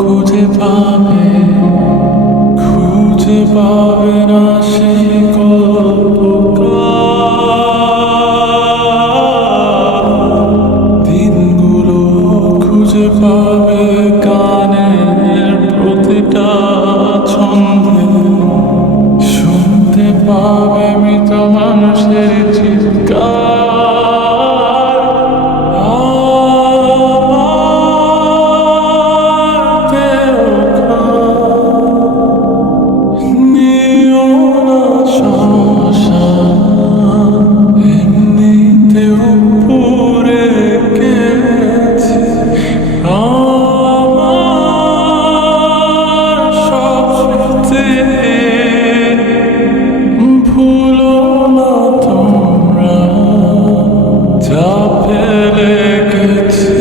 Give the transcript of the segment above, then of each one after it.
খুঁজে পাবে, খুঁজে পাবে না সেই দিনগুলো খুঁজে পাবে গানের প্রতিটা ছন্দে, শুনতে পাবে মৃত মানুষের চিৎকার। ভুলো না তোমরা যা ফেলে গেছি।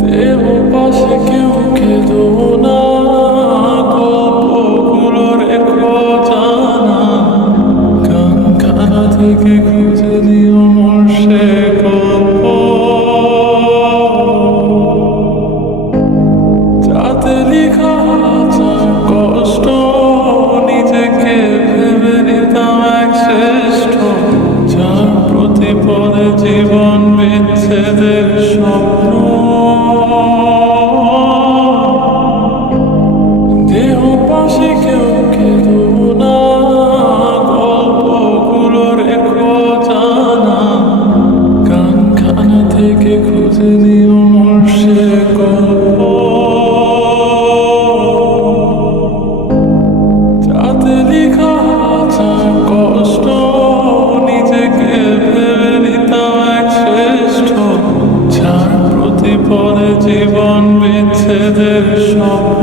দেহ পাশে কেউ খেদো না, গল্পগুলো রেখো জানা, গান খানা থেকে খুঁজে দিও মোর সে গল্প, যাতে লেখা হাজার কষ্ট নিজেকে ভেবে নিতাম এক শ্রেষ্ঠ, যার প্রতি পদে জীবন বিচ্ছেদের স্বপ্ন। দেহ পাশে কেউ খেদো না, গল্পগুলো রেখো জানা, গান খানা থেকে খুঁজে দিও মোর সে গল্প, যাতে লেখা হাজার কষ্ট নিজেকে ভেবে নিতাম এক শ্রেষ্ঠ, যার প্রতি পদে জীবন বিচ্ছেদের স্বপ্ন।